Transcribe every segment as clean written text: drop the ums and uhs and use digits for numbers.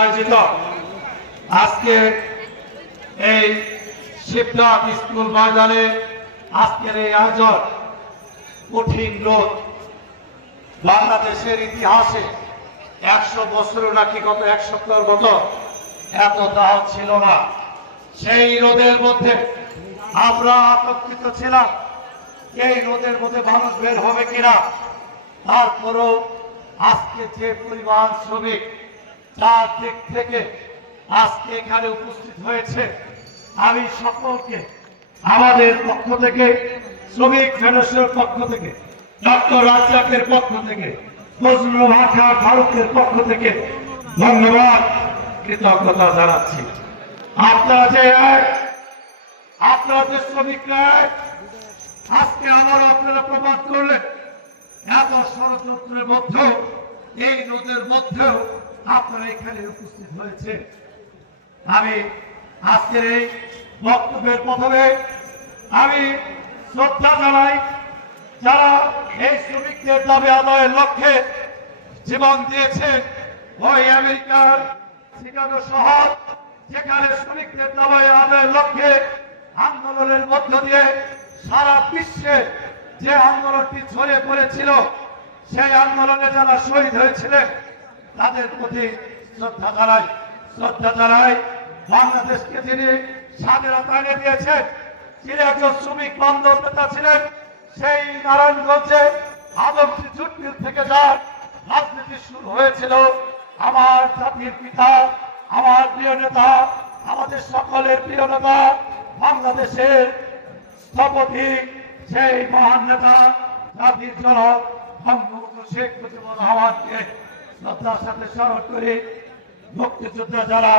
আয়োজিত আজকে এই শিবনাথ স্কুল ময়দানে আজকের এই আয়োজন কঠিন রোদ। বাংলাদেশের ইতিহাসে 100 বছর নাকি গত 1 সপ্তাহের মতো এত দাহ ছিল না। সেই রোদের মধ্যে আমরা আতঙ্কিত ছিলাম, এই রোদের মধ্যে মানুষ বের হবে কিনা। তারপরও আজকে যে পরিমাণ শ্রমিক তার দিক থেকে আজকে এখানে উপস্থিত হয়েছে, আমি সকলকে আমাদের পক্ষ থেকে, শ্রমিক ফেডারেশনের পক্ষ থেকে, ডক্টর রাজ্জাকের পক্ষ থেকে, ফজলুল হক ফারুকের পক্ষ থেকে ধন্যবাদ, কৃতজ্ঞতা জানাচ্ছি। আপনারা যে শ্রমিকরা আজকে আবার আপনারা প্রমাণ করলেন, এত ষড়যন্ত্রের মধ্যেও, এই রোদের মধ্যেও আপনারা এখানে উপস্থিত হয়েছে। আমি আজকের এই বক্তব্যের প্রথমে আমি শ্রদ্ধা জানাই যারা এই শ্রমিকদের দাবি আদায়ের লক্ষ্যে জীবন দিয়েছেন। ওই আমেরিকার শিকাগো শহর, যেখানে শ্রমিকদের দাবি আদায়ের লক্ষ্যে আন্দোলনের মধ্য দিয়ে সারা বিশ্বে যে আন্দোলনটি ছড়িয়ে পড়েছিল, সেই আন্দোলনে যারা শহীদ হয়েছিলেন তাদের প্রতি শ্রদ্ধা জানাই। বাংলাদেশকে যিনি স্বাধীনতা এনে দিয়েছেন, যিনি একজন শ্রমিক বান্ধব নেতা ছিলেন, সেই নারায়ণগঞ্জে আদমজি জুটমিল থেকে যার রাজনীতি শুরু হয়েছিল, আমার জাতির পিতা, আমার প্রিয় নেতা, আমাদের সকলের প্রিয় নেতা, বাংলাদেশের স্থপতি, সেই মহান নেতা, জাতির জনক বঙ্গবন্ধু শেখ মুজিবুর রহমানকে শ্রদ্ধার সাথে স্মরণ করে মুক্তিযুদ্ধে যারা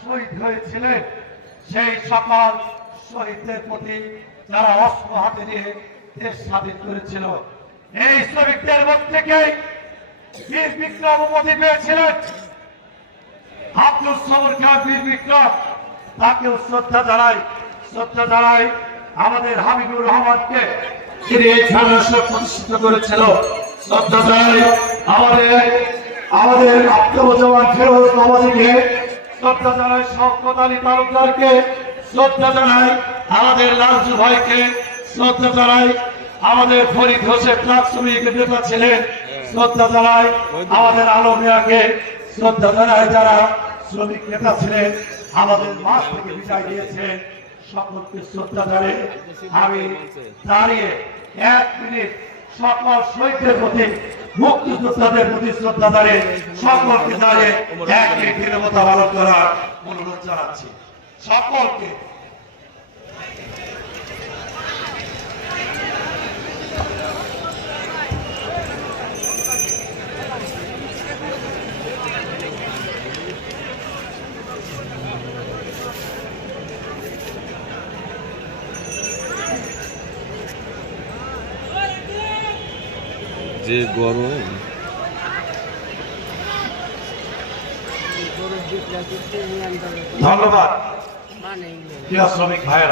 শহীদ হয়েছিলেন, সেই সকল শহীদদের প্রতি যারা অস্ত্র হাতে নিয়ে দেশ স্বাধীন করেছিল, এই শ্রমিকদের মধ্যে থেকেই বীর বিক্রম উপাধি পেয়েছিলেন আব্দুল সবুর খান বীর বিক্রম, তাকেও শ্রদ্ধা জানাই। আমাদের হাবিবুর রহমানকে তিনি এই ফেডারেশন প্রতিষ্ঠিত করেছিল, শ্রদ্ধা জানাই। আমাদের আত্মজওয়ান ফেরোজ বাবাজিকে শ্রদ্ধা জানাই, শওকত আলী তালুকদারকে শ্রদ্ধা জানাই, আমাদের লালজু ভাইকে শ্রদ্ধা জানাই, আমাদের ফরিদ হোসেন ট্রাক শ্রমিক নেতা ছিলেন, শ্রদ্ধা জানাই, আমাদের আলম মিয়াকে শ্রদ্ধা জানাই, যারা শ্রমিক নেতা ছিলেন, আমাদের মাঠ থেকে বিদায় দিয়েছেন, সকলকে শ্রদ্ধা জানাই। আমি দাঁড়িয়ে 1 মিনিট সকল শহীদদের প্রতি, মুক্তিযোদ্ধাদের প্রতি শ্রদ্ধা জানিয়ে সকলকে দাঁড়িয়ে 1 মিনিট নীরবতা পালন করার অনুরোধ জানাচ্ছি সকলকে। যে গরম, ধন্যবাদ প্রিয় শ্রমিক ভাইয়েরা।